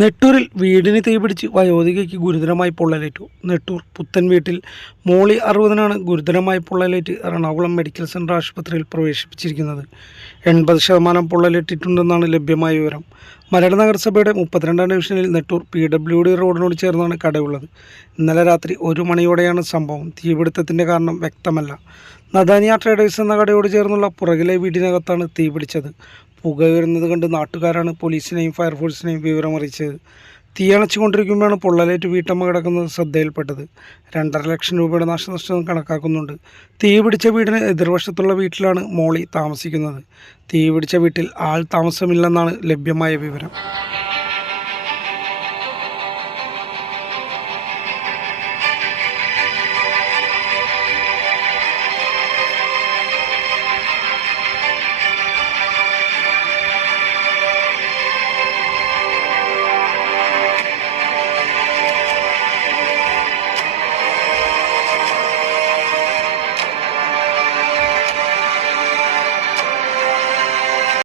നെട്ടൂരിൽ വീടിന് തീപിടിച്ച് വയോധികയ്ക്ക് ഗുരുതരമായി പൊള്ളലേറ്റു. നെട്ടൂർ പുത്തൻ വീട്ടിൽ മോളി അറുപതിനാണ് ഗുരുതരമായി പൊള്ളലേറ്റ് എറണാകുളം മെഡിക്കൽ സെന്റർ ആശുപത്രിയിൽ പ്രവേശിപ്പിച്ചിരിക്കുന്നത്. എൺപത് ശതമാനം പൊള്ളലേറ്റിട്ടുണ്ടെന്നാണ് ലഭ്യമായ വിവരം. മലയാള നഗരസഭയുടെ മുപ്പത്തിരണ്ടാം ഡിവിഷനിൽ നെട്ടൂർ പി ഡബ്ല്യു ഡി റോഡിനോട് ചേർന്നാണ് കടയുള്ളത്. ഇന്നലെ രാത്രി ഒരു മണിയോടെയാണ് സംഭവം. തീപിടുത്തത്തിന്റെ കാരണം വ്യക്തമല്ല. നദാനിയ ട്രേഡേഴ്സ് എന്ന കടയോട് ചേർന്നുള്ള പുറകിലെ വീടിനകത്താണ് തീപിടിച്ചത്. പുക ഉയരുന്നത് കണ്ട് നാട്ടുകാരാണ് പോലീസിനെയും ഫയർഫോഴ്സിനെയും വിവരമറിയിച്ചത് തീയണച്ചുകൊണ്ടിരിക്കുമ്പോഴാണ് പൊള്ളലേറ്റ് വീട്ടമ്മ കിടക്കുന്നത് ശ്രദ്ധയിൽപ്പെട്ടത്. രണ്ടര ലക്ഷം രൂപയുടെ നാശനഷ്ടം കണക്കാക്കുന്നുണ്ട്. തീ പിടിച്ച വീടിന് എതിർവശത്തുള്ള വീട്ടിലാണ് മോളി താമസിക്കുന്നത്. തീ പിടിച്ച വീട്ടിൽ ആൾ താമസമില്ലെന്നാണ് ലഭ്യമായ വിവരം.